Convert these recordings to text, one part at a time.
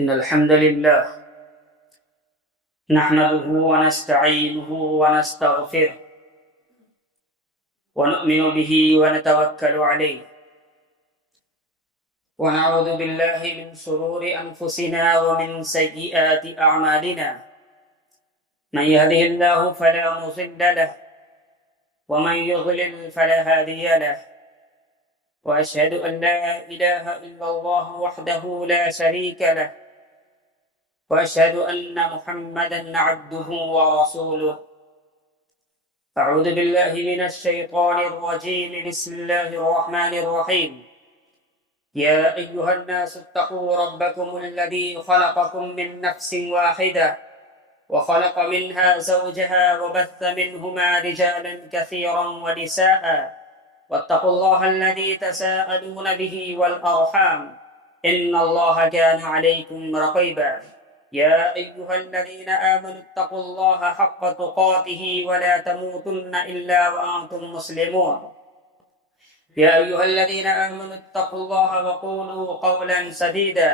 إن الحمد لله نحمده ونستعينه ونستغفره ونؤمن به ونتوكل عليه ونعوذ بالله من شرور أنفسنا ومن سيئات أعمالنا. من يهده الله فلا مضل له ومن يضلل فلا هادي له، وأشهد أن لا إله إلا الله وحده لا شريك له، وأشهد أن محمدا عبده ورسوله. أعوذ بالله من الشيطان الرجيم. بسم الله الرحمن الرحيم. يا أيها الناس اتقوا ربكم الذي خلقكم من نفس واحدة وخلق منها زوجها وبث منهما رجالا كثيرا ونساء، واتقوا الله الذي تساءلون به والأرحام إن الله كان عليكم رقيبا. يا أيها الذين آمنوا اتقوا الله حق تقاته ولا تموتن إلا وأنتم مسلمون. يا أيها الذين آمنوا اتقوا الله وقولوا قولا سديدا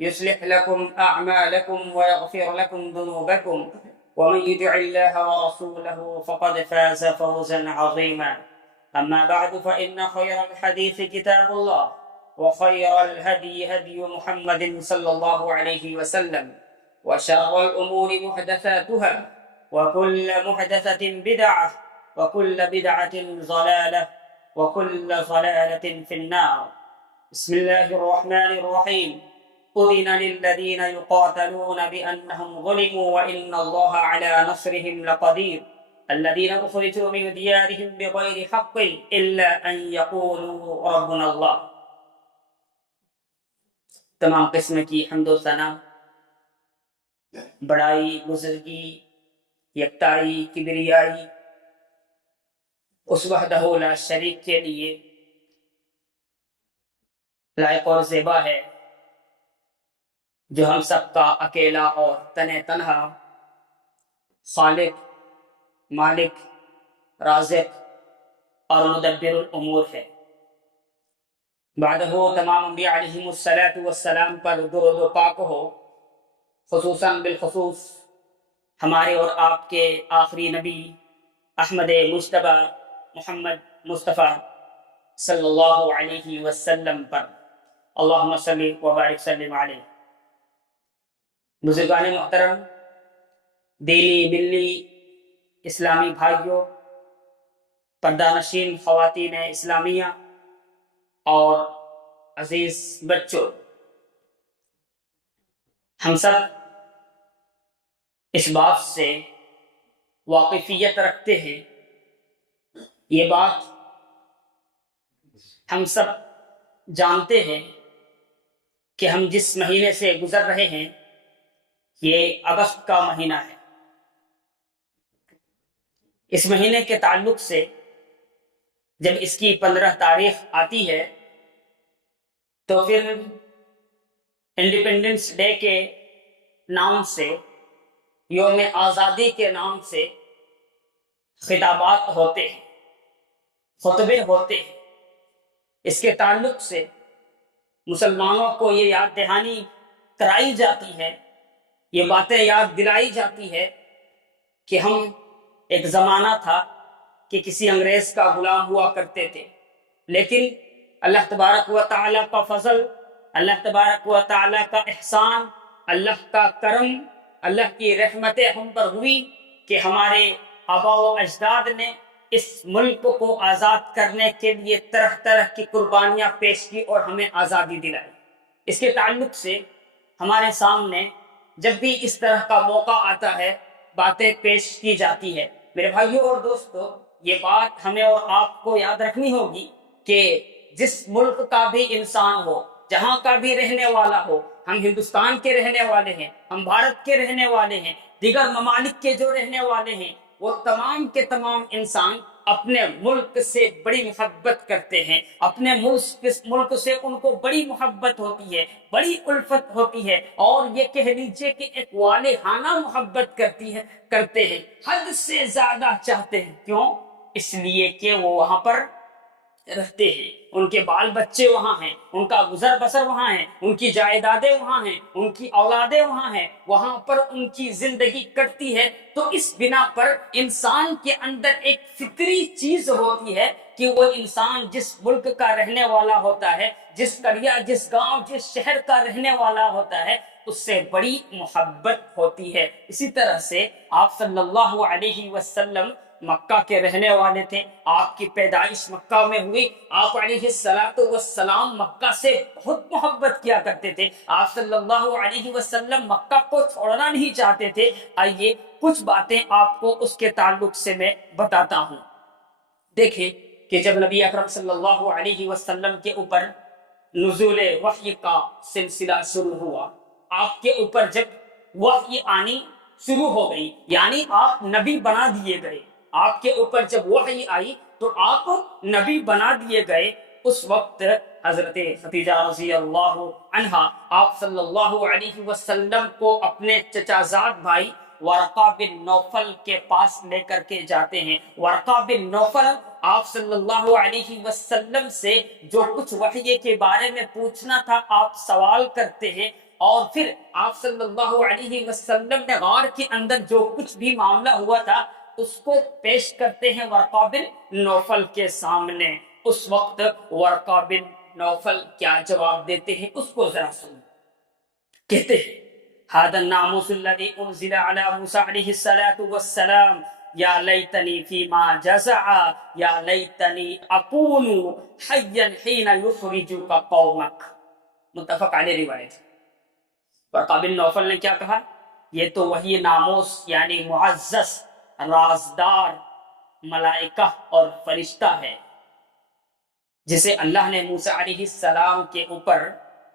يصلح لكم أعمالكم ويغفر لكم ذنوبكم، ومن يطع الله ورسوله فقد فاز فوزا عظيما. أما بعد، فإن خير الحديث كتاب الله، وخير الهدي هدي محمد صلى الله عليه وسلم، وشر الأمور محدثاتها، وكل محدثة بدعة، وكل بدعة ضلالة، وكل ضلالة في النار. بسم الله الرحمن الرحيم. أذن للذين يقاتلون بأنهم ظلموا وإن الله على نصرهم لقدير. الذين أخرجوا من ديارهم بغير حق إلا أن يقولوا ربنا الله. تمام قسم کی حمد و ثنا، بڑائی، بزرگی، یکتائی، کبریائی اس وحدہ لا شریک کے لیے لائق اور زیبا ہے، جو ہم سب کا اکیلا اور تنہا خالق، مالک، رازق اور مدبر الامور ہے۔ بعدہ تمام انبیاء علیہم السلام پر درود و پاک ہو، خصوصاً بالخصوص ہمارے اور آپ کے آخری نبی احمد مجتبی محمد مصطفیٰ صلی اللہ علیہ وسلم پر۔ اللہم صلی وبارک سلم علیہ۔ بزرگان محترم، دینی ملی اسلامی بھائیوں، پردہ نشین خواتین اسلامیہ اور عزیز بچوں، ہم سب اس بات سے واقفیت رکھتے ہیں، یہ بات ہم سب جانتے ہیں کہ ہم جس مہینے سے گزر رہے ہیں یہ اگست کا مہینہ ہے۔ اس مہینے کے تعلق سے جب اس کی 15 تاریخ آتی ہے تو پھر انڈیپینڈنس ڈے کے نام سے، یوم آزادی کے نام سے خطابات ہوتے ہیں، خطبے ہوتے ہیں۔ اس کے تعلق سے مسلمانوں کو یہ یاد دہانی کرائی جاتی ہے، یہ باتیں یاد دلائی جاتی ہے کہ ہم ایک زمانہ تھا کہ کسی انگریز کا غلام ہوا کرتے تھے، لیکن اللہ تبارک و تعالیٰ کا فضل، اللہ تبارک و تعالیٰ کا احسان، اللہ کا کرم، اللہ کی رحمتیں ہم پر ہوئی کہ ہمارے آبا و اجداد نے اس ملک کو آزاد کرنے کے لیے طرح طرح کی قربانیاں پیش کی اور ہمیں آزادی دلائی۔ اس کے تعلق سے ہمارے سامنے جب بھی اس طرح کا موقع آتا ہے باتیں پیش کی جاتی ہے۔ میرے بھائیوں اور دوستو، یہ بات ہمیں اور آپ کو یاد رکھنی ہوگی کہ جس ملک کا بھی انسان ہو، جہاں کا بھی رہنے والا ہو، ہم ہندوستان کے رہنے والے ہیں، ہم بھارت کے رہنے والے ہیں، دیگر ممالک کے جو رہنے والے ہیں، وہ تمام کے تمام انسان اپنے ملک سے بڑی محبت کرتے ہیں، اپنے ملک سے ان کو بڑی محبت ہوتی ہے، بڑی الفت ہوتی ہے، اور یہ کہہ لیجیے کہ ایک والہانہ محبت کرتے ہیں، حد سے زیادہ چاہتے ہیں۔ کیوں؟ اس لیے کہ وہ وہاں پر رہتے ہیں، ان کے بال بچے وہاں ہیں، ان کا گزر بسر وہاں ہے، ان کی جائیدادیں وہاں ہیں، ان کی اولادیں وہاں ہیں، وہاں پر ان کی زندگی کٹتی ہے۔ تو اس بنا پر انسان کے اندر ایک فطری چیز ہوتی ہے کہ وہ انسان جس ملک کا رہنے والا ہوتا ہے، جس قریہ، جس گاؤں، جس شہر کا رہنے والا ہوتا ہے، اس سے بڑی محبت ہوتی ہے۔ اسی طرح سے آپ صلی اللہ علیہ وسلم مکہ کے رہنے والے تھے، آپ کی پیدائش مکہ میں ہوئی، آپ علیہ السلام مکہ سے بہت محبت کیا کرتے تھے، آپ صلی اللہ علیہ وسلم مکہ کو چھوڑنا نہیں چاہتے تھے۔ آئیے کچھ باتیں آپ کو اس کے تعلق سے میں بتاتا ہوں۔ دیکھیں کہ جب نبی اکرم صلی اللہ علیہ وسلم کے اوپر نزول وحی کا سلسلہ شروع ہوا، آپ کے اوپر جب وحی آنی شروع ہو گئی، یعنی آپ نبی بنا دیے گئے، آپ کے اوپر جب وحی آئی تو آپ نبی بنا دیے گئے، اس وقت حضرت خدیجہ رضی اللہ عنہا آپ صلی اللہ علیہ وسلم کو اپنے چچا زاد بھائی ورقہ بن نوفل کے پاس لے کر کے جاتے ہیں۔ ورقہ بن نوفل آپ صلی اللہ علیہ وسلم سے جو کچھ وحی کے بارے میں پوچھنا تھا آپ سوال کرتے ہیں، اور پھر آپ صلی اللہ علیہ وسلم نے غار کے اندر جو کچھ بھی معاملہ ہوا تھا اس کو پیش کرتے ہیں ورقہ بن نوفل کے سامنے۔ اس وقت ورقہ بن نوفل کیا جواب دیتے ہیں اس کو ذرا سنیں۔ کہتے ہیں هذا الناموس الذي انزل على موسى عليه الصلاة والسلام یا لیتنی فیما جزع یا لیتنی اکون حیا حین یخرجک قومک، متفق علیہ روایت۔ ورقہ بن نوفل نے کیا کہا؟ یہ تو وہی ناموس یعنی معزز، رازدار ملائکہ اور فرشتہ ہے جسے اللہ نے موسیٰ علیہ السلام کے اوپر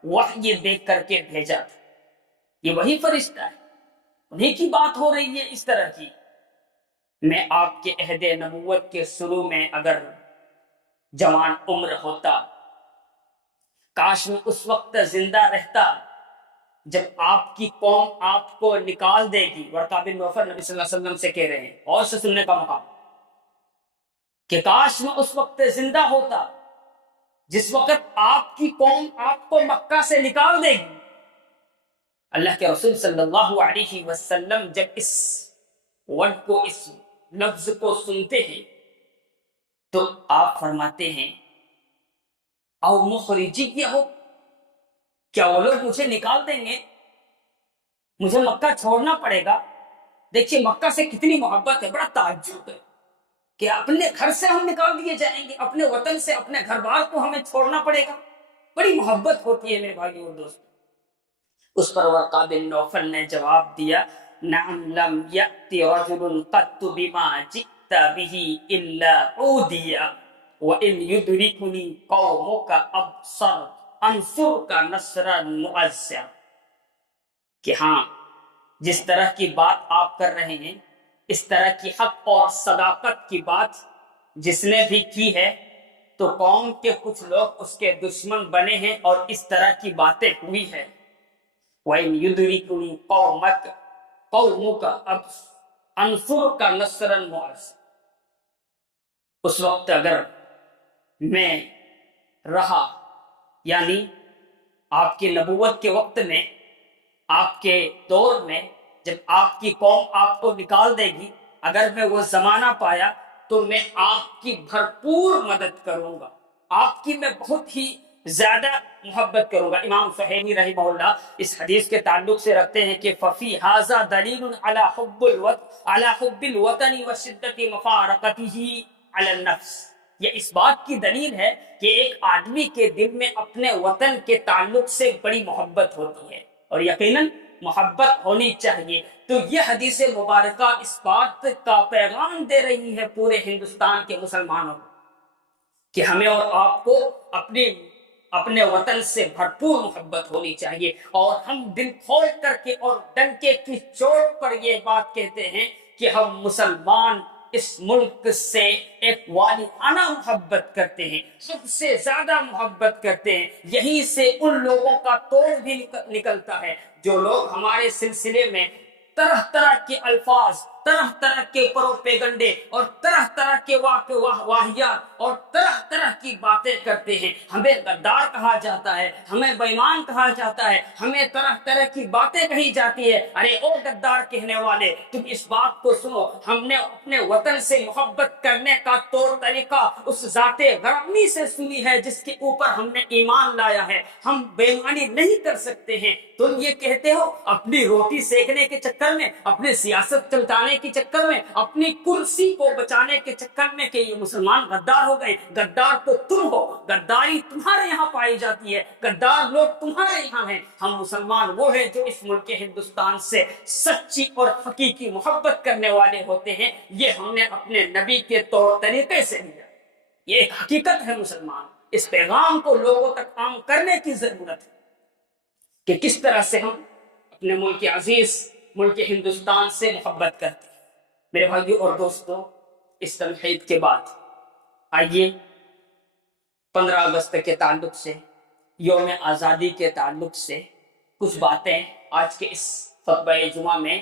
وحی دے کر کے بھیجا تھا۔ یہ وہی فرشتہ ہے، انہیں کی بات ہو رہی ہے اس طرح کی۔ میں آپ کے عہد نبوت کے شروع میں اگر جوان عمر ہوتا، کاش میں اس وقت زندہ رہتا جب آپ کی قوم آپ کو نکال دے گی۔ ورقہ بن نوفل نبی صلی اللہ علیہ وسلم سے کہہ رہے ہیں، اور سے سننے کا مقام، کہ کاش میں اس وقت زندہ ہوتا جس وقت آپ کی قوم آپ کو مکہ سے نکال دے گی۔ اللہ کے رسول صلی اللہ علیہ وسلم جب اس ورڈ کو، اس لفظ کو سنتے ہیں تو آپ فرماتے ہیں او مخرجی ہو، کیا وہ لوگ مجھے نکال دیں گے، مجھے مکہ چھوڑنا پڑے گا؟ دیکھیے مکہ سے کتنی محبت ہے، بڑا تعجب ہے کہ اپنے گھر سے ہم نکال دیے جائیں گے، اپنے وطن سے، اپنے گھر بار کو ہمیں چھوڑنا پڑے گا۔ بڑی محبت ہوتی ہے میرے بھائی اور دوست۔ اس پر ورقہ بن نوفل نے جواب دیا، نعم لم یأتی رجل قط بما جئت به الا عودی وان یدرکنی قومک ابصر انصرک نصرا مؤزرا، کہ ہاں جس طرح کی بات آپ کر رہے ہیں، اس طرح کی حق اور صداقت کی بات جس نے بھی کی ہے تو قوم کے کچھ لوگ اس کے دشمن بنے ہیں اور اس طرح کی باتیں ہوئی ہیں۔ وَإِنْ يُدْرِكُنِي قَوْمُكَ أَنْصُرْكَ نَصْرًا مُؤَزَّرًا، اس وقت اگر میں رہا، یعنی آپ کی نبوت کے وقت میں، آپ کے دور میں، جب آپ کی قوم آپ کو نکال دے گی، اگر میں وہ زمانہ پایا تو میں آپ کی بھرپور مدد کروں گا، آپ کی میں بہت ہی زیادہ محبت کروں گا۔ امام صحیحی رحمہ اللہ اس حدیث کے تعلق سے رکھتے ہیں کہ ففی ھذا دلیل علی حب الوطن وشدت مفارقتہ علی النفس، یہ اس بات کی دلیل ہے کہ ایک آدمی کے دل میں اپنے وطن کے تعلق سے بڑی محبت ہوتی ہے، اور یقیناً محبت ہونی چاہیے۔ تو یہ حدیث مبارکہ اس بات کا پیغام دے رہی ہے پورے ہندوستان کے مسلمانوں کو کہ ہمیں اور آپ کو اپنے وطن سے بھرپور محبت ہونی چاہیے، اور ہم دل کھول کر کے اور ڈنکے کی چوٹ پر یہ بات کہتے ہیں کہ ہم مسلمان اس ملک سے ایک والہانہ محبت کرتے ہیں، سب سے زیادہ محبت کرتے ہیں۔ یہیں سے ان لوگوں کا توڑ بھی نکلتا ہے جو لوگ ہمارے سلسلے میں طرح طرح کے الفاظ طرح طرح کے پروپیگنڈے اور طرح طرح کے واہیات اور طرح طرح کی باتیں کرتے ہیں. ہمیں غدار کہا جاتا ہے, ہمیں بے ایمان کہا جاتا ہے, ہمیں طرح طرح کی باتیں کہی جاتی ہے. ارے او غدار کہنے والے, تم اس بات کو سنو, ہم نے اپنے وطن سے محبت کرنے کا طور طریقہ اس ذات غرامی سے سنی ہے جس کے اوپر ہم نے ایمان لایا ہے. ہم بے ایمانی نہیں کر سکتے ہیں. تم یہ کہتے ہو اپنی روٹی سیکنے کے چکر میں, اپنے سیاست چلتانے کے چکر میں, اپنی کرسی کو بچانے کے چکر میں کہ یہ مسلمان غدار ہو گئے. غدار تو تم ہو, غداری تمہارے یہاں پائی جاتی ہے, غدار لوگ تمہارے یہاں ہیں. ہم مسلمان وہ ہیں جو اس ملک ہندوستان سے سچی اور حقیقی محبت کرنے والے ہوتے ہیں. یہ ہم نے اپنے نبی کے طور طریقے سے لیا. یہ ایک حقیقت ہے مسلمان. اس پیغام کو لوگوں تک عام کرنے کی ضرورت ہے کہ کس طرح سے ہم اپنے ملک عزیز ملک ہندوستان سے محبت کرتے ہیں. میرے بھائیو اور دوستو, اس تمہید کے بعد آئیے 15 اگست کے تعلق سے, یوم آزادی کے تعلق سے کچھ باتیں آج کے اس خطبہ جمعہ میں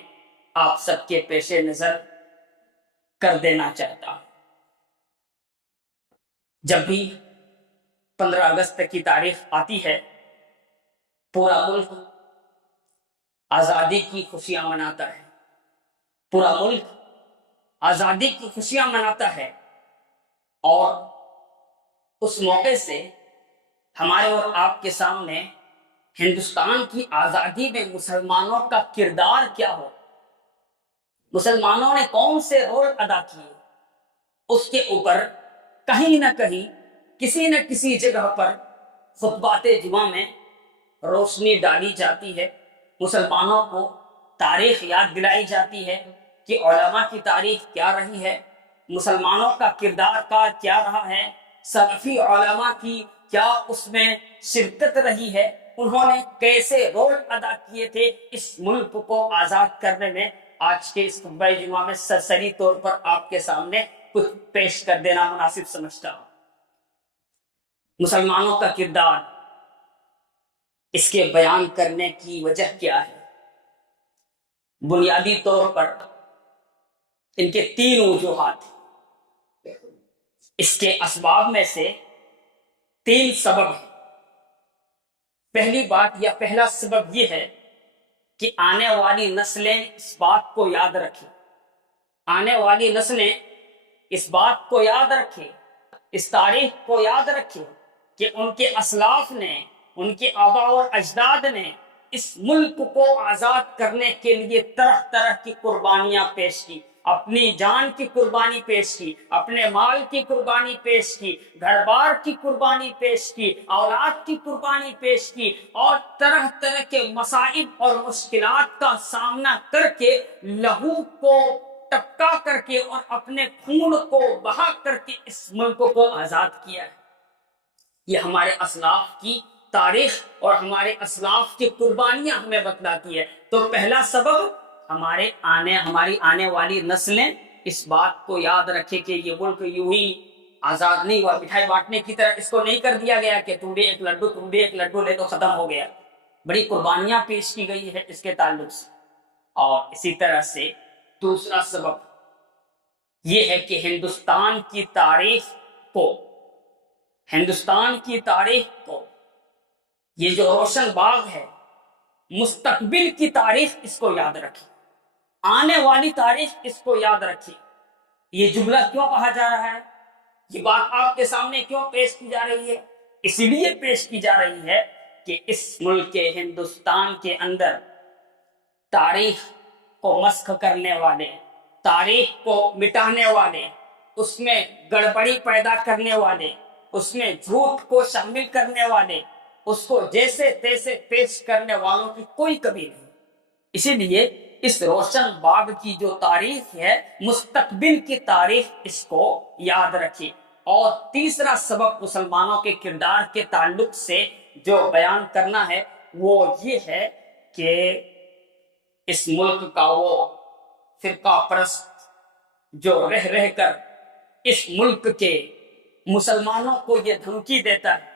آپ سب کے پیش نظر کر دینا چاہتا ہوں. جب بھی 15 اگست کی تاریخ آتی ہے, پورا ملک آزادی کی خوشیاں مناتا ہے. پورا ملک آزادی کی خوشیاں مناتا ہے, اور اس موقع سے ہمارے اور آپ کے سامنے ہندوستان کی آزادی میں مسلمانوں کا کردار کیا ہو, مسلمانوں نے کون سے رول ادا کیے, اس کے اوپر کہیں نہ کہیں کسی نہ کسی جگہ پر خطبات جمعہ میں روشنی ڈالی جاتی ہے. مسلمانوں کو تاریخ یاد دلائی جاتی ہے کہ علماء کی تاریخ کیا رہی ہے, مسلمانوں کا کردار کیا رہا ہے, سلفی علماء کی کیا اس میں شرکت رہی ہے, انہوں نے کیسے رول ادا کیے تھے اس ملک کو آزاد کرنے میں. آج کے اس خطبہ جمعہ میں سرسری طور پر آپ کے سامنے کچھ پیش کر دینا مناسب سمجھتا ہوں. مسلمانوں کا کردار, اس کے بیان کرنے کی وجہ کیا ہے؟ بنیادی طور پر ان کے 3 وجوہات ہیں. اس کے اسباب میں سے 3 سبب ہیں. پہلی بات یا پہلا سبب یہ ہے کہ آنے والی نسلیں اس بات کو یاد رکھیں, آنے والی نسلیں اس بات کو یاد رکھیں, اس تاریخ کو یاد رکھیں کہ ان کے اسلاف نے, ان کے آباء اور اجداد نے اس ملک کو آزاد کرنے کے لیے طرح طرح کی قربانیاں پیش کی. اپنی جان کی قربانی پیش کی, اپنے مال کی قربانی پیش کی, گھر بار کی قربانی پیش کی, اولاد کی قربانی پیش کی, اور طرح طرح کے مصائب اور مشکلات کا سامنا کر کے لہو کو ٹپکا کر کے اور اپنے خون کو بہا کر کے اس ملک کو آزاد کیا ہے. یہ ہمارے اسلاف کی تاریخ اور ہمارے اسلاف کی قربانیاں ہمیں بتلاتی ہے. تو پہلا سبب, ہماری آنے والی نسلیں اس بات کو یاد رکھے کہ یہ ملک یوں ہی آزاد نہیں ہوا, مٹھائی بانٹنے کی طرح اس کو نہیں کر دیا گیا کہ تم بھی ایک لڈو لے تو ختم ہو گیا. بڑی قربانیاں پیش کی گئی ہے اس کے تعلق سے. اور اسی طرح سے دوسرا سبب یہ ہے کہ ہندوستان کی تاریخ کو یہ جو روشن باغ ہے, مستقبل کی تاریخ اس کو یاد رکھے, آنے والی تاریخ اس کو یاد رکھے. یہ جملہ کیوں کہا جا رہا ہے, یہ بات آپ کے سامنے کیوں پیش کی جا رہی ہے؟ اسی لیے پیش کی جا رہی ہے کہ اس ملک ہندوستان کے اندر تاریخ کو مسخ کرنے والے, تاریخ کو مٹانے والے, اس میں گڑبڑی پیدا کرنے والے, اس میں جھوٹ کو شامل کرنے والے, اس کو جیسے تیسے پیش کرنے والوں کی کوئی کمی نہیں. اسی لیے اس روشن باغ کی جو تاریخ ہے, مستقبل کی تاریخ, اس کو یاد رکھیں. اور تیسرا سبب مسلمانوں کے کردار کے تعلق سے جو بیان کرنا ہے وہ یہ ہے کہ اس ملک کا وہ فرقہ پرست جو رہ کر اس ملک کے مسلمانوں کو یہ دھمکی دیتا ہے,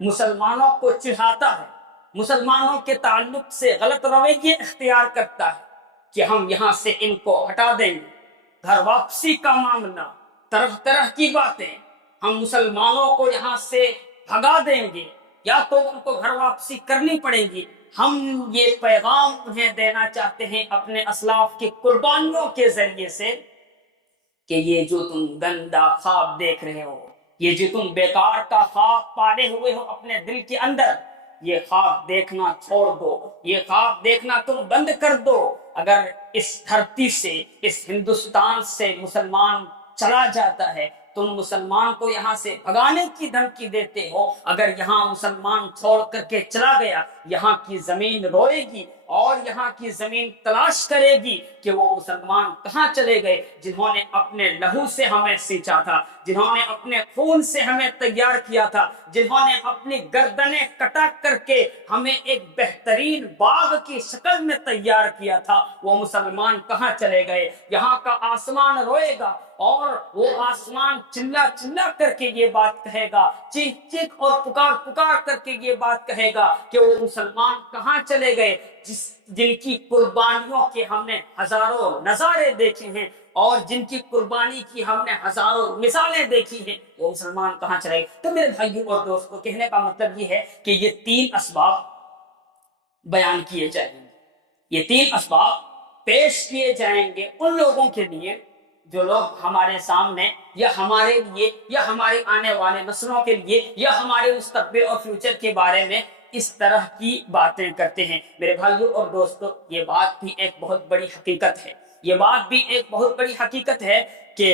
مسلمانوں کو چڑھاتا ہے, مسلمانوں کے تعلق سے غلط رویے اختیار کرتا ہے, کہ ہم یہاں سے ان کو ہٹا دیں گے. گھر واپسی کا معاملہ، طرح طرح کی باتیں، ہم مسلمانوں کو یہاں سے بھگا دیں گے یا تو ان کو گھر واپسی کرنی پڑے گی. ہم یہ پیغام انہیں دینا چاہتے ہیں اپنے اسلاف کی قربانیوں کے ذریعے سے کہ یہ جو تم گندا خواب دیکھ رہے ہو، یہ جو تم بیکار کا خواب پالے ہوئے ہو اپنے دل کے اندر، یہ خواب دیکھنا چھوڑ دو، یہ خواب دیکھنا تم بند کر دو. اگر اس دھرتی سے، اس ہندوستان سے مسلمان چلا جاتا ہے، تم مسلمان کو یہاں سے بھگانے کی دھمکی دیتے ہو. اگر یہاں مسلمان چھوڑ کر کے چلا گیا، یہاں کی زمین روئے گی اور یہاں کی زمین تلاش کرے گی کہ وہ مسلمان کہاں چلے گئے جنہوں نے اپنے لہو سے ہمیں سینچا تھا، جنہوں نے اپنے خون سے ہمیں تیار کیا تھا، جنہوں نے اپنی گردنیں کٹا کر کے ہمیں ایک بہترین باغ کی شکل میں تیار کیا تھا. وہ مسلمان کہاں چلے گئے؟ یہاں کا آسمان روئے گا اور وہ آسمان چلا چلا کر کے یہ بات کہے گا، چیخ چیخ اور پکار پکار کر کے یہ بات کہے گا کہ وہ مسلمان کہاں چلے گئے جن کی قربانیوں کے ہم نے ہزاروں نظارے دیکھے ہیں اور جن کی قربانی کی ہم نے ہزاروں مثالیں دیکھی ہیں. وہ مسلمان کہاں چلے گئے؟ تو میرے بھائیوں اور دوستوں، کہنے کا مطلب یہ ہے کہ یہ 3 اسباب بیان کیے جائیں گے، یہ 3 اسباب پیش کیے جائیں گے ان لوگوں کے لیے جو لوگ ہمارے سامنے یا ہمارے لیے یا ہمارے آنے والے نسلوں کے لیے یا ہمارے مستقبل اور فیوچر کے بارے میں اس طرح کی باتیں کرتے ہیں. میرے بھائیوں اور دوستوں، یہ بات بھی ایک بہت بڑی حقیقت ہے، یہ بات بھی ایک بہت بڑی حقیقت ہے کہ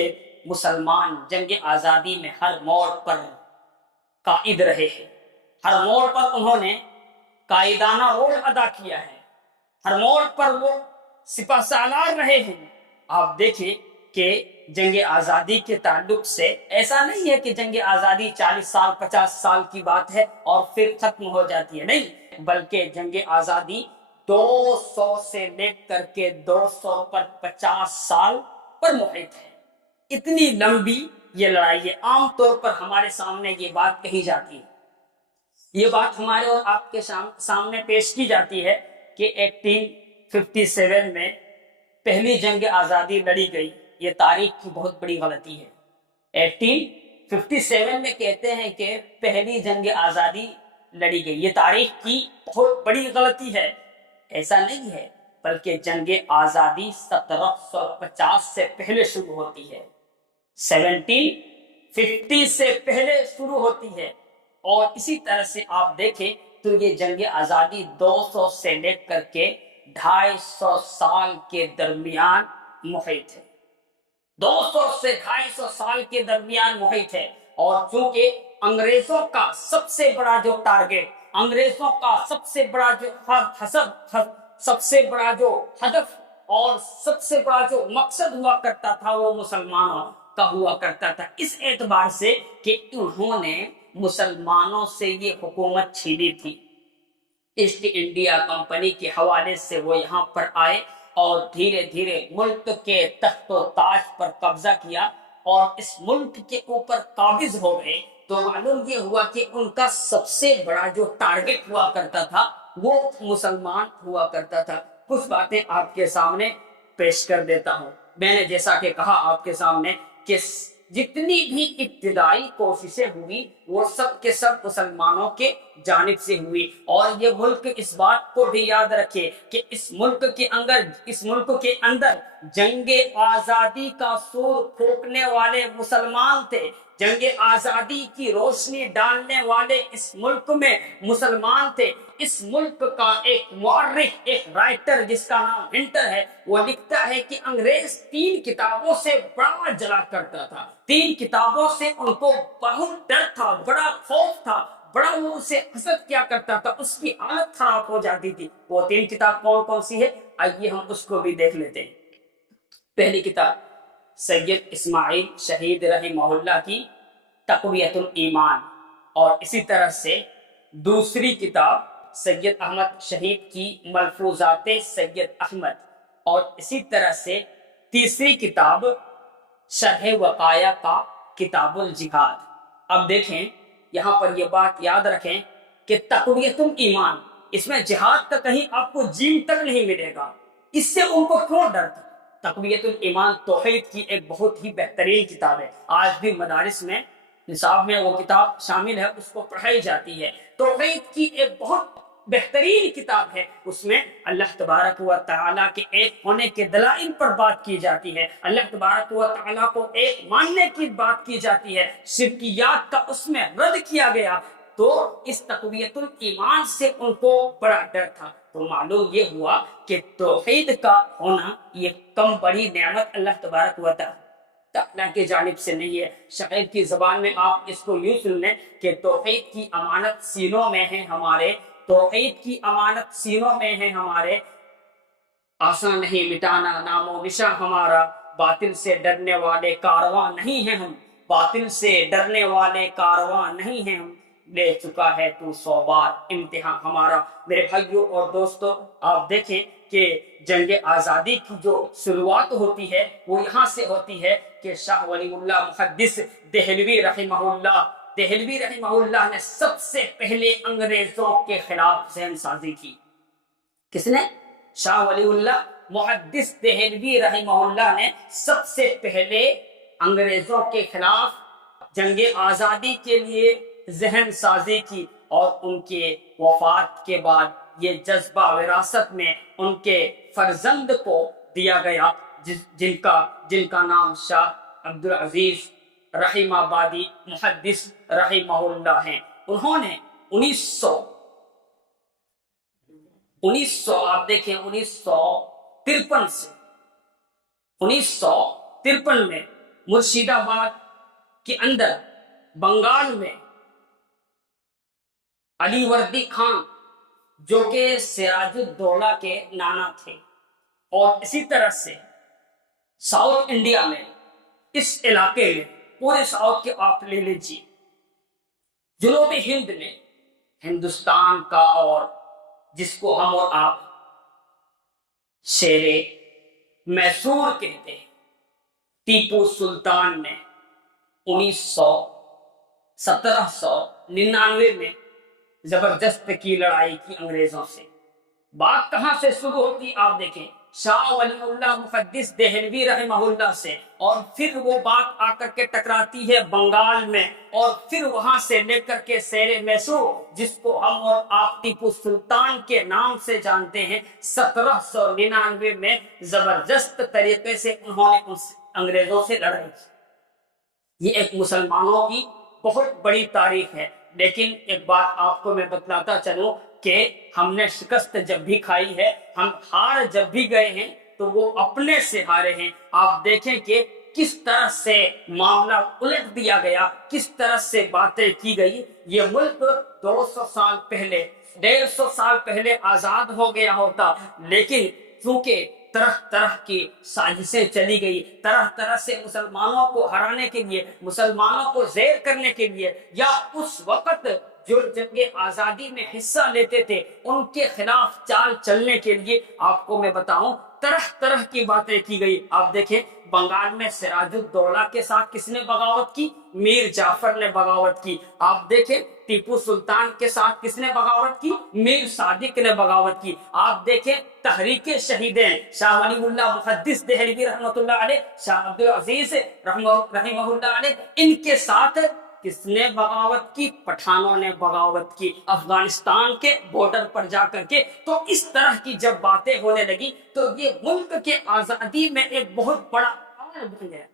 مسلمان جنگ آزادی میں ہر موڑ پر قائد رہے ہیں، ہر موڑ پر انہوں نے قائدانہ رول ادا کیا ہے، ہر موڑ پر وہ سپہ سالار رہے ہیں. آپ دیکھیں کہ جنگ آزادی کے تعلق سے ایسا نہیں ہے کہ جنگ آزادی 40 سال 50 سال کی بات ہے اور پھر ختم ہو جاتی ہے، نہیں، بلکہ جنگ آزادی 200 سے لے کر کے 250 سال پر محیط ہے. اتنی لمبی یہ لڑائی ہے. عام طور پر ہمارے سامنے یہ بات کہی جاتی ہے، یہ بات ہمارے اور آپ کے سامنے پیش کی جاتی ہے کہ 1857 میں پہلی جنگ آزادی لڑی گئی. یہ تاریخ کی بہت بڑی غلطی ہے. 1857 میں کہتے ہیں کہ پہلی جنگ آزادی لڑی گئی، یہ تاریخ کی بہت بڑی غلطی ہے. ایسا نہیں ہے، بلکہ جنگ آزادی 1750 سے پہلے شروع ہوتی ہے، 1750 سے پہلے شروع ہوتی ہے. اور اسی طرح سے آپ دیکھیں تو یہ جنگ آزادی 200 سے لے کر کے 250 سال کے درمیان محیط ہے، 200 سے 250 سال کے درمیان محیط ہے. اور چونکہ انگریزوں کا سب سے بڑا جو ٹارگیٹ، انگریزوں کا سب سے بڑا جو سب سے بڑا جو ہدف اور سب سے بڑا جو مقصد ہوا کرتا تھا وہ مسلمانوں کا ہوا کرتا تھا، اس اعتبار سے کہ انہوں نے مسلمانوں سے یہ حکومت چھینی تھی. ایسٹ انڈیا کمپنی کے حوالے سے وہ یہاں پر آئے اور دھیرے دھیرے ملک کے تخت و تاج پر قبضہ کیا اور اس ملک کے اوپر قابض ہو گئے. تو معلوم یہ ہوا کہ ان کا سب سے بڑا جو ٹارگٹ ہوا کرتا تھا وہ مسلمان ہوا کرتا تھا. کچھ باتیں آپ کے سامنے پیش کر دیتا ہوں. میں نے جیسا کہ کہا آپ کے سامنے کہ جتنی بھی ابتدائی کوششیں ہوئی وہ سب کے سب مسلمانوں کے جانب سے ہوئی. اور یہ ملک اس بات کو بھی یاد رکھے کہ اس ملک کے اندر جنگ آزادی کا سور پھونکنے والے مسلمان تھے، جنگ آزادی کی روشنی ڈالنے والے اس ملک میں مسلمان تھے. اس ملک کا ایک مورخ، ایک رائٹر جس کا نام ہنٹر ہے، وہ لکھتا ہے کہ انگریز 3 کتابوں سے بڑا جلا کرتا تھا، 3 کتابوں سے ان کو بہت ڈر تھا، بڑا خوف تھا، بڑا وہ اسے حسد کیا کرتا تھا، اس کی حالت خراب ہو جاتی تھی. وہ 3 کتاب کون کون سی ہے؟ آئیے ہم اس کو بھی دیکھ لیتے ہیں. پہلی کتاب سید اسماعیل شہید رحمہ اللہ کی تقویت الایمان، اور اسی طرح سے دوسری کتاب سید احمد شہید کی ملفوظات سید احمد، اور اسی طرح سے تیسری کتاب شرح وقایہ کا کتاب الجہاد. اب دیکھیں یہاں پر یہ بات یاد رکھیں کہ تقویت الایمان، اس میں جہاد کا کہیں آپ کو جیم تک نہیں ملے گا، اس سے ان کو کیوں ڈر تھا؟ تقویت الایمان توحید کی ایک بہت ہی بہترین کتاب ہے، آج بھی مدارس میں نصاب میں وہ کتاب شامل ہے، اس کو پڑھائی جاتی ہے۔ توحید کی ایک بہت بہترین کتاب ہے، اس میں اللہ تبارک و تعالیٰ کے ایک ہونے کے دلائل پر بات کی جاتی ہے، اللہ تبارک و تعالیٰ کو ایک ماننے کی بات کی جاتی ہے، شرکیات کا اس میں رد کیا گیا۔ تو اس تقویت الایمان سے ان کو بڑا ڈر تھا۔ تو معلوم یہ ہوا کہ توحید کا ہونا یہ کم بڑی نعمت اللہ تبارک و تعالیٰ کی جانب سے نہیں ہے۔ شاعر کی زبان میں آپ اس کو یوں سن لیں کہ توحید کی امانت سینوں میں ہے ہمارے، توحید کی امانت سینوں میں ہے ہمارے، آسان نہیں مٹانا نام و نشاں ہمارا، باطل سے ڈرنے والے کارواں نہیں ہیں ہم، باطل سے ڈرنے والے کارواں نہیں ہیں ہم، لے چکا ہے تو 100 بار امتحان ہمارا۔ میرے بھائیوں اور دوستو، آپ دیکھیں کہ جنگ آزادی کی جو شروعات ہوتی ہے وہ یہاں سے ہوتی ہے کہ شاہ ولی اللہ محدث دہلوی رحمہ اللہ نے سب سے پہلے انگریزوں کے خلاف ذہن سازی کی۔ کس نے؟ شاہ ولی اللہ محدث دہلوی رحمہ اللہ نے سب سے پہلے انگریزوں کے خلاف جنگ آزادی کے لیے ذہن سازی کی، اور ان کے وفات کے بعد یہ جذبہ وراثت میں ان کے فرزند کو دیا گیا، جن کا نام شاہ عبدالعزیز رحیم آبادی محدث رحمہ اللہ ہیں۔ انہوں نے 1900 آپ دیکھیں 1953 سے 1953 میں مرشید آباد کے اندر بنگال میں علی وردی خان جو کہ سراج الدولہ کے نانا تھے، اور اسی طرح سے ساؤتھ انڈیا میں اس علاقے میں پورے ساؤتھ کے آپ لے لیجیے، جنوبی ہند میں ہندوستان کا، اور جس کو ہم اور آپ شیر میسور کہتے ہیں، ٹیپو سلطان نے 1799 میں زبردست کی لڑائی کی انگریزوں سے۔ بات کہاں سے شروع ہوتی آپ دیکھیں، شاہ ولی اللہ محدث دہلوی رحمہ اللہ سے، اور پھر وہ بات آ کر کے ٹکراتی ہے بنگال میں، اور پھر وہاں سے لے کر کے شیر میسور، جس کو ہم اور آپ ٹیپو سلطان کے نام سے جانتے ہیں، 1799 میں زبردست طریقے سے انہوں نے انگریزوں سے لڑائی کی۔ یہ ایک مسلمانوں کی بہت بڑی تاریخ ہے۔ لیکن ایک بات آپ کو میں بتلاتا چلوں کہ ہم نے شکست جب بھی کھائی ہے، ہم ہار جب بھی گئے ہیں تو وہ اپنے سے ہارے ہیں۔ آپ دیکھیں کہ کس طرح سے معاملہ الٹ دیا گیا، کس طرح سے باتیں کی گئی۔ یہ ملک 200 سال پہلے 150 سال پہلے آزاد ہو گیا ہوتا، لیکن چونکہ طرح طرح کی سازشیں چلی گئی، طرح طرح سے مسلمانوں کو ہرانے کے لیے، مسلمانوں کو زیر کرنے کے لیے، یا اس وقت جو جنگ آزادی میں حصہ لیتے تھے ان کے خلاف چال چلنے کے لیے، آپ کو میں بتاؤں طرح طرح کی باتیں کی گئی۔ آپ دیکھیں بنگال میں سراج الدولہ کے ساتھ کس نے بغاوت کی؟ میر جعفر نے بغاوت کی۔ آپ دیکھیں ٹیپو سلطان کے ساتھ کس نے بغاوت کی؟ میر صادق نے بغاوت کی۔ آپ دیکھیں تحریک شہیدین شاہ ولی اللہ محدث دہلوی رحمۃ اللہ علیہ، شاہ عبدالعزیز رحمہ اللہ علیہ، ان کے ساتھ کس نے بغاوت کی؟ پٹھانوں نے بغاوت کی افغانستان کے بارڈر پر جا کر کے۔ تو اس طرح کی جب باتیں ہونے لگی تو یہ ملک کے آزادی میں ایک بہت بڑا عمل بن گیا۔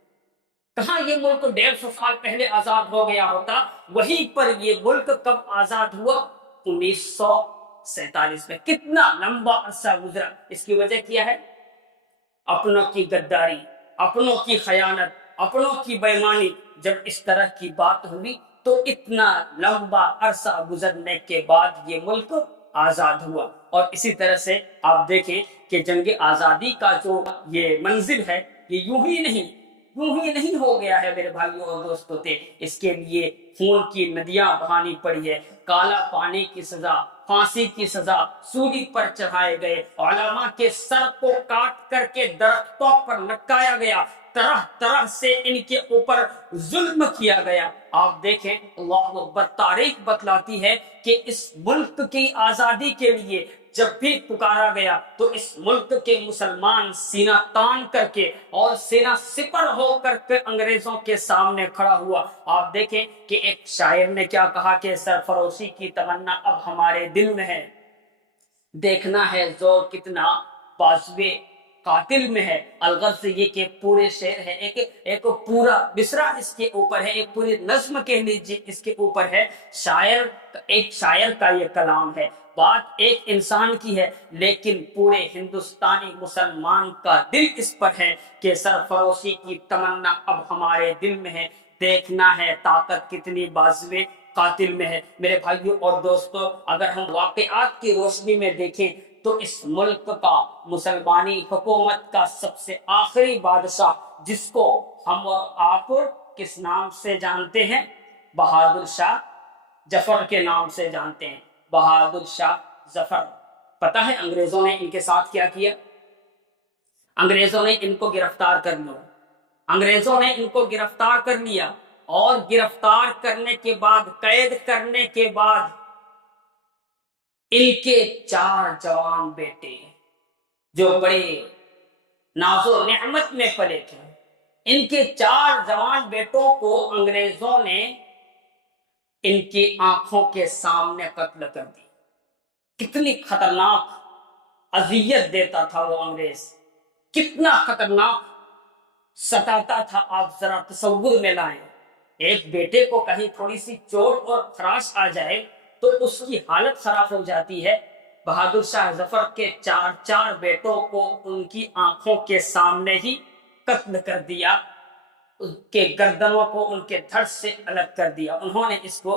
کہاں یہ ملک 150 سال پہلے آزاد ہو گیا ہوتا، وہیں پر یہ ملک کب آزاد ہوا؟ 1947 میں۔ کتنا لمبا عرصہ گزرا، اس کی وجہ کیا ہے؟ اپنوں کی غداری، اپنوں کی خیانت، اپنوں کی بے ایمانی۔ جب اس طرح کی بات ہوئی تو اتنا لمبا عرصہ گزرنے کے بعد یہ ملک آزاد ہوا۔ اور اسی طرح سے آپ دیکھیں کہ جنگ آزادی کا جو یہ منزل ہے یہ یوں ہی نہیں ہو گیا ہے میرے بھائیوں اور دوستوں تھے، اس کے لیے خون کی ندیاں بہانی پڑی ہے، کالا پانی کی سزا، پھانسی کی سزا، سولی پر چڑھائے گئے، علماء کے سر کو کاٹ کر کے درختوں پر لٹکایا گیا، طرح طرح سے ان کے اوپر ظلم کیا گیا۔ آپ دیکھیں اللہ اکبر، تاریخ بتلاتی ہے کہ اس ملک کی آزادی کے لیے جب بھی پکارا گیا تو اس ملک کے مسلمان سینہ تان کر کے اور سینہ سپر ہو کر کے انگریزوں کے سامنے کھڑا ہوا۔ آپ دیکھیں کہ ایک شاعر نے کیا کہا کہ سرفروشی کی تمنا اب ہمارے دل میں ہے، دیکھنا ہے زور کتنا بازوے قاتل میں ہے۔ الغرض یہ کہ پورے شعر ہے، ایک پورا مصرع اس کے اوپر ہے، ایک پوری نظم کہہ لیجیے اس کے اوپر ہے۔ ایک شاعر کا یہ کلام ہے، بات ایک انسان کی ہے، لیکن پورے ہندوستانی مسلمان کا دل اس پر ہے کہ سرفروشی کی تمنا اب ہمارے دل میں ہے، دیکھنا ہے طاقت کتنی بازوے قاتل میں ہے۔ میرے بھائیوں اور دوستوں، اگر ہم واقعات کی روشنی میں دیکھیں تو اس ملک کا مسلمانی حکومت کا سب سے آخری بادشاہ، جس کو ہم اور آپ کس نام سے جانتے ہیں؟ بہادر شاہ ظفر کے نام سے جانتے ہیں، بہادر شاہ ظفر۔ پتہ ہے انگریزوں نے ان کے ساتھ کیا کیا؟ انگریزوں نے ان کو گرفتار کر لیا، انگریزوں نے ان کو گرفتار کر لیا، اور گرفتار کرنے کے بعد، قید کرنے کے بعد، ان کے 4 جوان بیٹے جو بڑے ناز و نعمت میں پلے تھے، ان کے 4 جوان بیٹوں کو انگریزوں نے ان کی آنکھوں کے سامنے قتل کر دی۔ کتنی خطرناک اذیت دیتا تھا وہ انگریز، کتنا خطرناک ستاتا تھا، آپ ذرا تصور میں لائیں۔ ایک بیٹے کو کہیں تھوڑی سی چوٹ اور خراش آ جائے تو اس کی حالت خراب ہو جاتی ہے۔ بہادر شاہ ظفر کے 4 بیٹوں کو ان کی آنکھوں کے سامنے ہی قتل کر دیا، ان کے گردنوں کو ان کے دھڑ سے الگ کر دیا۔ انہوں نے اس کو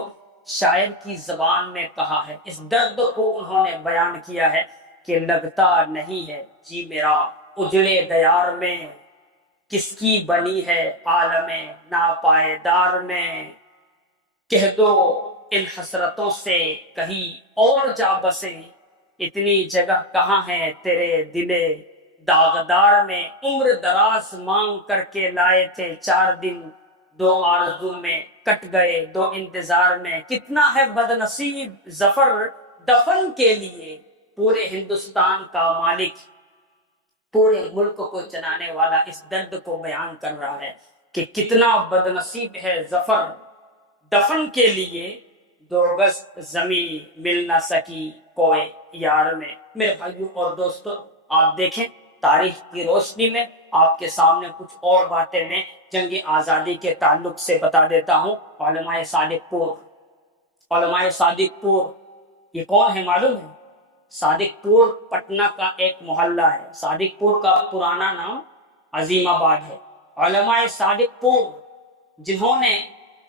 شاعر کی زبان میں کہا ہے، اس درد کو انہوں نے بیان کیا ہے کہ لگتا نہیں ہے جی میرا اجڑے دیار میں، کس کی بنی ہے عالم ناپائیدار میں، کہہ دو ان حسرتوں سے کہیں اور جا بسیں، اتنی جگہ کہاں ہے تیرے دلے داغدار میں، عمر دراز مانگ کر کے لائے تھے 4 دن، 2 آرزو میں کٹ گئے 2 انتظار میں، کتنا ہے بد نصیب ظفر دفن کے لیے، پورے ہندوستان کا مالک، پورے ملک کو چلانے والا اس درد کو بیان کر رہا ہے کہ کتنا بد نصیب ہے ظفر دفن کے لیے، 2 گز زمین مل نہ سکی کوئی یار میں۔ میرے بھائیوں اور دوستوں، آپ دیکھیں تاریخ کی روشنی میں آپ کے سامنے کچھ اور باتیں میں جنگ آزادی کے تعلق سے بتا دیتا ہوں۔ علماء صادق پور، علماء صادق پور یہ کون ہے معلوم ہے؟ صادق پور پٹنہ کا ایک محلہ ہے، صادق پور کا پرانا نام عظیم آباد ہے۔ علماء صادق پور جنہوں نے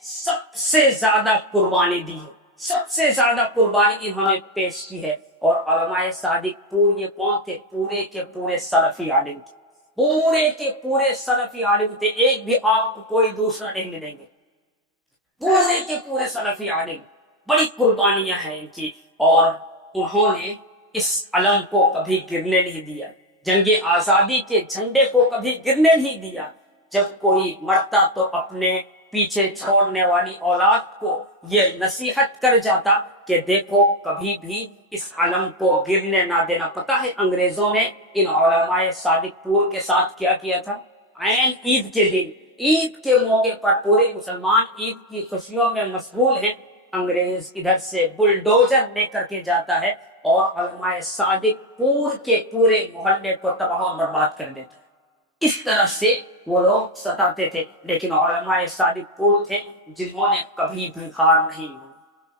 سب سے زیادہ قربانی دی ہے، سب سے زیادہ قربانی انہوں نے پیش کی ہے، اور علماء صادق پور یہ کون تھے؟ پورے کے پورے سلفی عالم تھے، پورے کے پورے سلفی عالم تھے، ایک بھی آپ کو کوئی دوسرا نہیں ملیں گے، پورے کے پورے سلفی عالم، بڑی قربانیاں ہیں ان کی، اور انہوں نے اس علم کو کبھی گرنے نہیں دیا، جنگ آزادی کے جھنڈے کو کبھی گرنے نہیں دیا۔ جب کوئی مرتا تو اپنے پیچھے چھوڑنے والی اولاد کو یہ نصیحت کر جاتا کہ دیکھو کبھی بھی اس علم کو گرنے نہ دینا۔ پتہ ہے انگریزوں نے ان علماء صادق پور کے ساتھ کیا کیا تھا؟ عین عید کے دن، عید کے موقع پر پورے مسلمان عید کی خوشیوں میں مشغول ہیں، انگریز ادھر سے بلڈوزر لے کر کے جاتا ہے اور علماء صادق پور کے پورے محلے کو تباہ و برباد کر دیتا ہے۔ اس طرح سے وہ لوگ ستاتے تھے، لیکن علماء صادق پور تھے جنہوں نے کبھی بھی ہار نہیں مانی،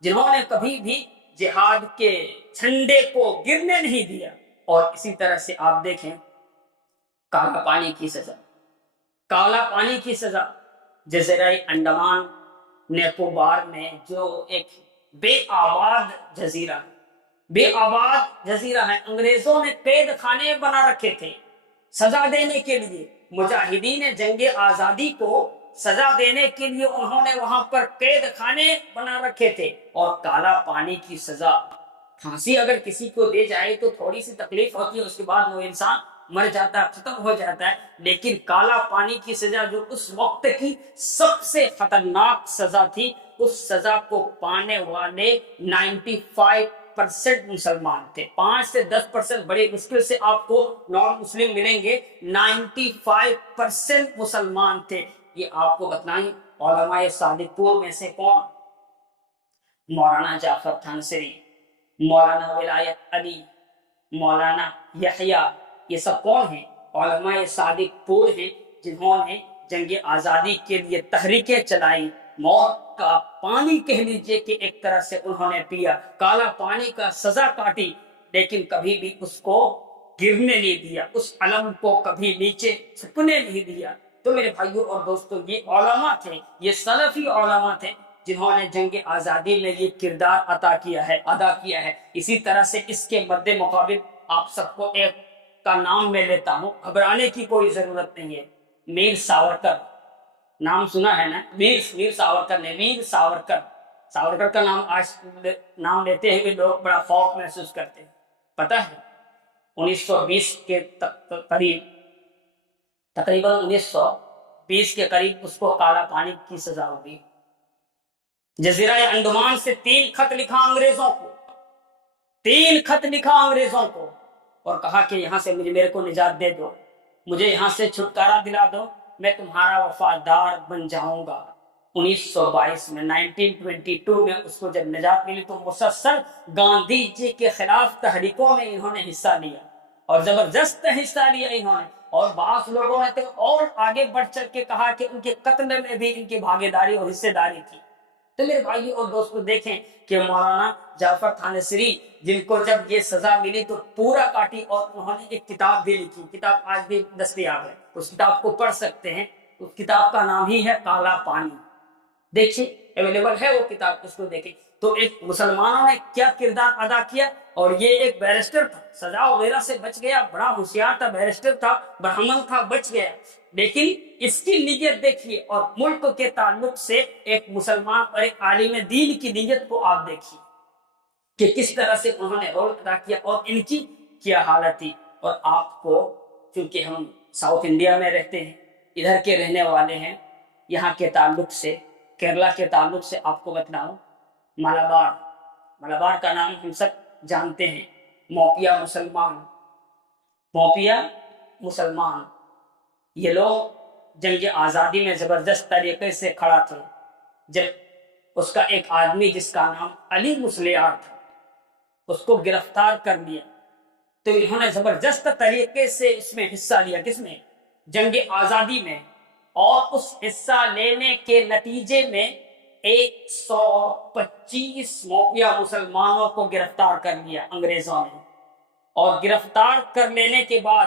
جنہوں نے کبھی بھی جہاد کے جھنڈے کو گرنے نہیں دیا۔ اور اسی طرح سے آپ دیکھیں کالا پانی کی سزا، کالا پانی کی سزا جزیرہ انڈمان نیکوبار میں جو ایک بے آباد جزیرہ، بے آباد جزیرہ ہے، انگریزوں نے قید خانے بنا رکھے تھے سزا دینے کے لیے، مجاہدین جنگ آزادی کو سزا دینے کے لیے انہوں نے وہاں پر قید خانے بنا رکھے تھے۔ اور کالا پانی کی سزا، پھانسی اگر کسی کو دے جائے تو تھوڑی سی تکلیف ہوتی ہے، اس کے بعد وہ انسان مر جاتا ہے، ختم ہو جاتا ہے، لیکن کالا پانی کی سزا جو اس وقت کی سب سے خطرناک سزا تھی، اس سزا کو پانے والے 95 5% مسلمان تھے. 5 سے 10% بڑی مشکل سے آپ کو نان مسلم ملیں گے. 95% مسلمان تھے. یہ آپ کو بتلائیں علماء صادقپور میں سے کون؟ مولانا جعفر تھانسری، مولانا ولایت علی، مولانا یحییٰ، یہ سب کون ہیں؟ علماء صادقپور ہیں جنہوں نے جنگ آزادی کے لیے تحریکیں چلائی. موت کا پانی کہہ لیجئے کہ ایک طرح سے انہوں نے پیا، کالا پانی کا سزا کاٹی، لیکن کبھی بھی اس کو گرنے نہیں دیا، اس علم کو کبھی نیچے جھکنے نہیں دیا. تو میرے بھائیوں اور دوستوں، یہ علماء تھے، یہ سلفی علماء تھے جنہوں نے جنگ آزادی میں یہ کردار ادا کیا ہے. اسی طرح سے اس کے مد مقابل آپ سب کو ایک کا نام میں لیتا ہوں، گھبرانے کی کوئی ضرورت نہیں ہے. میر ساورکر، نام سنا ہے نا؟ میر ساورکر نے، میر ساورکر کا نام آج نام لیتے ہوئے لوگ بڑا خوف محسوس کرتے ہیں. پتہ ہے 1920 کے قریب، تقریباً 1920 کے قریب اس کو کالا پانی کی سزا ہوگی. جزیرہ انڈمان سے 3 خط لکھا انگریزوں کو اور کہا کہ یہاں سے میرے کو نجات دے دو، مجھے یہاں سے چھٹکارا دلا دو، میں تمہارا وفادار بن جاؤں گا. 1922 میں 1922 میں اس کو جب نجات ملی تو مسلسل گاندھی جی کے خلاف تحریکوں میں انہوں نے حصہ لیا اور زبردست حصہ لیا انہوں نے. اور بعض لوگوں نے تو اور آگے بڑھ چل کے کہا کہ ان کے قتل میں بھی ان کی بھاگیداری اور حصے داری تھی. تو میرے بھائی اور دوستو دیکھیں کہ مولانا جعفر تھانسری جن کو جب یہ سزا ملی تو پورا کاٹی اور انہوں نے ایک کتاب بھی لکھی. کتاب آج بھی دستیاب ہے، اس کتاب کو پڑھ سکتے ہیں. اس کتاب کا نام ہی ہے کالا پانی. دیکھیے اویلیبل ہے وہ کتاب، اس کو دیکھیں. تو ایک مسلمانوں نے کیا کردار ادا کیا. اور یہ ایک بیرسٹر تھا، سزا وغیرہ سے بچ گیا، بڑا ہوشیار تھا، بیرسٹر تھا، برہمن تھا، بچ گیا. لیکن اس کی نیت دیکھیے اور ملک کے تعلق سے ایک مسلمان اور ایک عالم دین کی نیت کو آپ دیکھیے کہ کس طرح سے انہوں نے رول ادا کیا اور ان کی کیا حالت تھی. اور آپ کو چونکہ ہم ساؤتھ انڈیا میں رہتے ہیں، ادھر کے رہنے والے ہیں، یہاں کے تعلق سے کیرلا کے تعلق سے آپ کو بتلاؤں، ملابار کا نام ہم سب جانتے ہیں. موپیا مسلمان یہ لوگ جنگ آزادی میں زبردست طریقے سے کھڑا تھے. جب اس کا ایک آدمی جس کا نام علی مسلیار تھا اس کو گرفتار کر لیا تو انہوں نے زبردست طریقے سے اس میں حصہ لیا. کس میں؟ جنگ آزادی میں. اور اس حصہ لینے کے نتیجے میں 125 موپیا مسلمانوں کو گرفتار کر لیا انگریزوں نے. اور گرفتار کر لینے کے بعد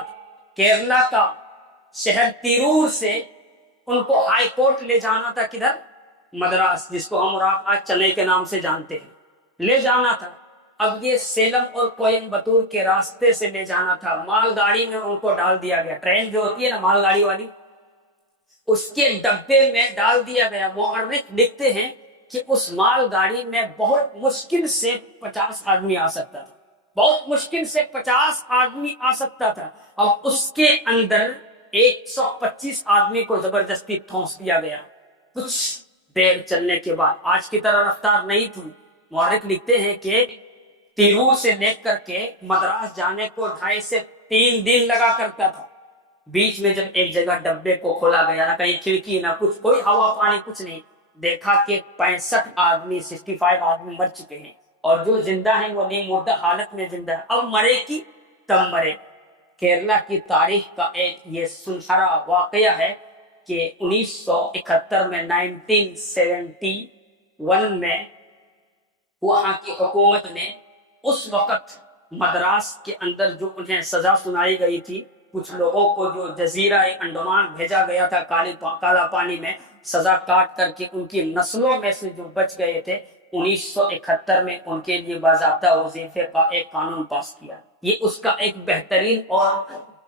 کیرلا کا شہر تیرور سے ان کو ہائی کورٹ لے جانا تھا. کدھر؟ مدراس، جس کو ہم آج چنئی کے نام سے جانتے ہیں، لے جانا تھا. اب یہ سیلم اور کوئمبتور کے راستے سے لے جانا تھا. مال گاڑی میں ان کو ڈال دیا گیا. ٹرین جو ہوتی ہے نا مال گاڑی والی، اس کے ڈبے میں ڈال دیا گیا. مورخ لکھتے ہیں کہ اس مال گاڑی میں بہت مشکل سے 50 آدمی آ سکتا تھا. بہت مشکل سے 50 آدمی آ سکتا تھا. اور اس کے اندر 125 آدمی کو زبردستی ٹھونس دیا گیا. کچھ دیر چلنے کے بعد، آج کی طرح رفتار نہیں تھی. مورخ لکھتے ہیں کہ تیرور سے لے کر کے مدراس جانے کو 2.5 سے 3 دن لگا کرتا تھا. بیچ میں جب ایک جگہ ڈبے کو کھولا گیا، نہ کہیں کھڑکی نہ کچھ، کوئی ہوا پانی کچھ نہیں، دیکھا کہ 65 آدمی مر چکے ہیں اور جو زندہ ہیں وہ نہیں مردہ حالت میں زندہ ہے. اب مرے کی تب مرے. کیرلا کی تاریخ کا ایک یہ سنہرا واقعہ ہے کہ 1971 میں 1971 میں وہاں کی حکومت نے اس وقت مدراس کے اندر جو انہیں سزا سنائی گئی تھی، کچھ لوگوں کو جو جزیرہ انڈمان بھیجا گیا تھا کالا پانی میں سزا کاٹ کر کے، ان کی نسلوں میں سے جو بچ گئے تھے، 1971 میں ان کے لیے باضابطہ وظیفے کا ایک قانون پاس کیا. یہ اس کا ایک بہترین اور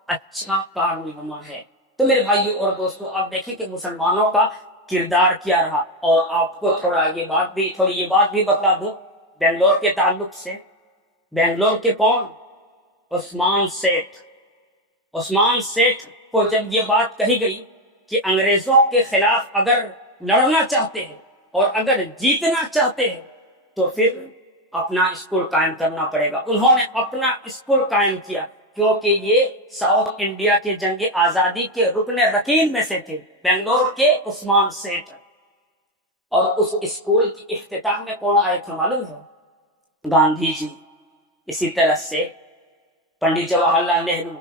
اچھا کارنامہ ہے. تو میرے بھائیوں اور دوستوں، آپ دیکھیں کہ مسلمانوں کا کردار کیا رہا. اور آپ کو تھوڑی یہ بات بھی بتلا دوں بنگلور کے تعلق سے. بنگلور کے کون؟ عثمان سیٹھ کو جب یہ بات کہی گئی کہ انگریزوں کے خلاف اگر لڑنا چاہتے ہیں اور اگر جیتنا چاہتے ہیں تو پھر اپنا اسکول قائم کرنا پڑے گا۔ انہوں نے اپنا اسکول قائم کیا کیونکہ یہ ساؤتھ انڈیا کے جنگ آزادی کے رکن رکین میں سے تھے، بنگلور کے عثمان سیٹھ۔ اور اس اسکول کی افتتاح میں کون آئے تھے معلوم ہے؟ گاندھی جی، اسی طرح سے پنڈت جواہر لال نہرو،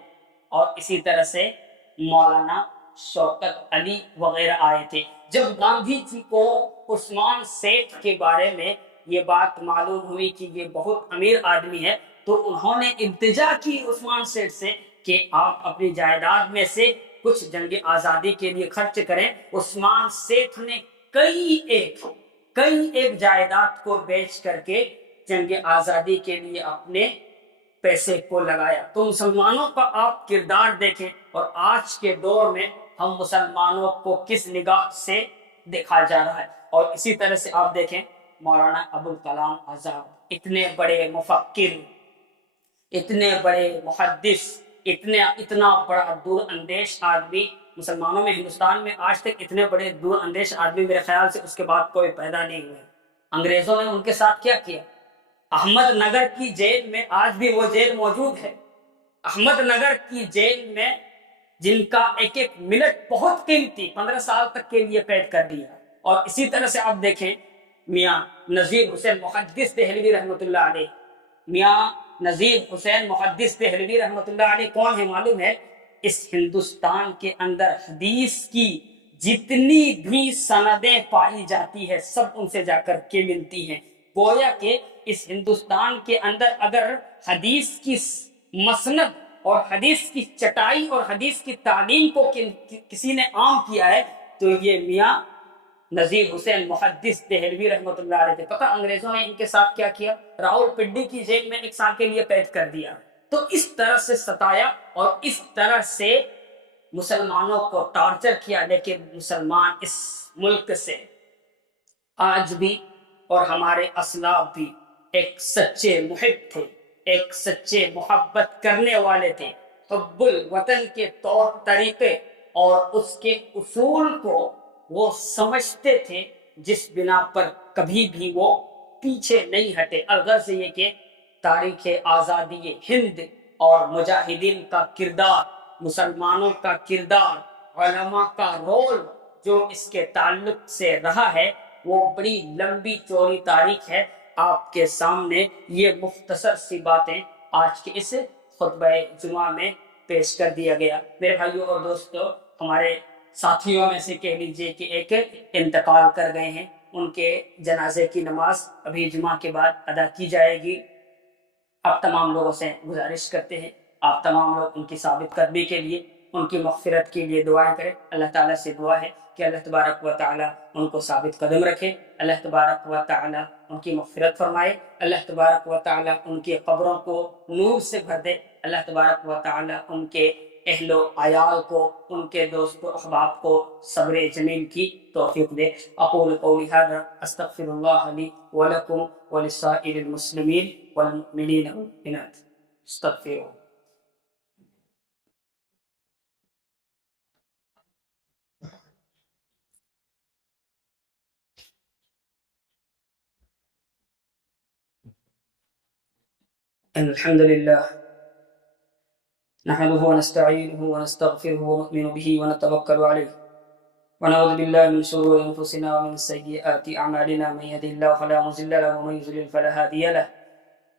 اور اسی طرح سے مولانا شوکت علی وغیرہ آئے تھے۔ جب گاندھی جی کو عثمان سیٹھ کے بارے میں یہ بات معلوم ہوئی کہ یہ بہت امیر آدمی ہے، تو انہوں نے التجا کی عثمان سیٹھ سے کہ آپ اپنی جائیداد میں سے کچھ جنگ آزادی کے لیے خرچ کریں۔ عثمان سیٹھ نے کئی ایک جائیداد کو بیچ کر کے جنگ آزادی کے لیے اپنے پیسے کو لگایا۔ تو مسلمانوں کا آپ کردار دیکھیں، اور آج کے دور میں ہم مسلمانوں کو کس نگاہ سے دیکھا جا رہا ہے۔ اور اسی طرح سے آپ دیکھیں مولانا ابوالکلام آزاد، اتنے بڑے مفکر، اتنے بڑے محدث، اتنا بڑا دور اندیش آدمی مسلمانوں میں، ہندوستان میں آج تک اتنے بڑے دور اندیش آدمی میرے خیال سے اس کے بعد کوئی پیدا نہیں ہوئے۔ انگریزوں نے ان کے ساتھ کیا کیا؟ احمد نگر کی جیل میں، آج بھی وہ جیل موجود ہے، احمد نگر کی جیل میں جن کا ایک ایک منٹ بہت قیمتی 15 سال تک کے لیے قید کر دیا۔ اور اسی طرح سے آپ دیکھیں میاں نذیر حسین محدث دہلوی رحمۃ اللہ علیہ، میاں نذیر حسین محدث دہلوی رحمۃ اللہ علیہ کون ہے معلوم ہے؟ اس ہندوستان کے اندر حدیث کی جتنی بھی سندیں پائی جاتی ہے سب ان سے جا کر کے ملتی ہیں۔ گویا کہ اس ہندوستان کے اندر اگر حدیث کی مسند اور حدیث کی چٹائی اور حدیث کی تعلیم کو کسی نے عام کیا ہے تو یہ میاں نذیر حسین محدث دہلوی رحمۃ اللہ علیہ تھے۔ پتہ انگریزوں نے ان کے ساتھ کیا کیا؟ راول پنڈی کی جیل میں 1 سال کے لیے قید کر دیا۔ تو اس طرح سے ستایا اور اس طرح سے مسلمانوں کو ٹارچر کیا، لیکن مسلمان اس ملک سے آج بھی اور ہمارے اسلاف بھی ایک سچے محب تھے، ایک سچے محبت کرنے والے تھے۔ حب الوطن کے طور طریقے اور اس کے اصول کو وہ سمجھتے تھے، جس بنا پر کبھی بھی وہ پیچھے نہیں ہٹے۔ الغرض یہ کہ تاریخ آزادی ہند اور مجاہدین کا کردار، مسلمانوں کا کردار، علماء کا رول جو اس کے تعلق سے رہا ہے وہ بڑی لمبی چوڑی تاریخ ہے۔ آپ کے سامنے یہ مختصر سی باتیں آج کے اس خطبہ جمعہ میں پیش کر دیا گیا۔ میرے بھائیوں اور دوستوں، ہمارے ساتھیوں میں سے کہہ لیجئے کہ ایک انتقال کر گئے ہیں، ان کے جنازے کی نماز ابھی جمعہ کے بعد ادا کی جائے گی۔ آپ تمام لوگوں سے گزارش کرتے ہیں، آپ تمام لوگ ان کی ثابت قدمی کے لیے، ان کی مغفرت کے لیے دعائیں کریں۔ اللہ تعالیٰ سے دعا ہے کہ اللہ تبارک و تعالیٰ ان کو ثابت قدم رکھے، اللہ تبارک و تعالیٰ ان کی مغفرت فرمائے، اللہ تبارک و تعالیٰ ان کی قبروں کو نور سے بھر دے، اللہ تبارک و تعالیٰ ان کے اہل و عیال کو، ان کے دوست و احباب کو صبر جمیل کی توفیق دے۔ اقول قولی ھذا استغفر اللہ لی ولکم ولسائر المسلمین والمؤمنین والمؤمنات استغفروہ۔ الحمد لله نحمده ونستعينه ونستغفره ونؤمن به ونتوكل عليه ونعوذ بالله من شرور أنفسنا ومن سيئات أعمالنا، من يهده الله فلا مضل له ومن يضلل فلا هادي له،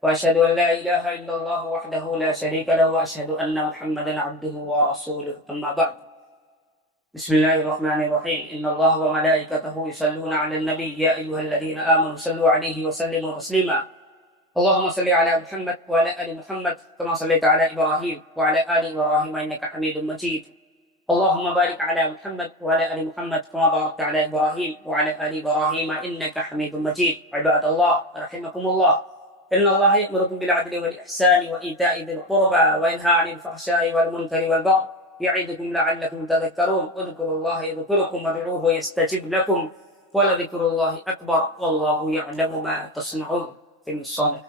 وأشهد أن لا إله إلا الله وحده لا شريك له، وأشهد أن محمدا عبده ورسوله، أما بعد. بسم الله الرحمن الرحيم. إن الله وملائكته يصلون على النبي يا أيها الذين آمنوا صلوا عليه وسلموا تسليما. اللهم صل على محمد وعلى آل محمد كما صليت على إبراهيم وعلى آل إبراهيم إنك حميد مجيد. اللهم بارك على محمد وعلى آل محمد كما باركت على إبراهيم وعلى آل إبراهيم إنك حميد مجيد. عباد الله رحمكم الله، إن الله يأمركم بالعدل والإحسان وإيتاء ذي القربى وينهى عن الفحشاء والمنكر والبغي يعظكم لعلكم تذكرون. اذكروا الله يذكركم وادعوه يستجب لكم ولذكر الله أكبر والله يعلم ما تصنعون. في الصلاة.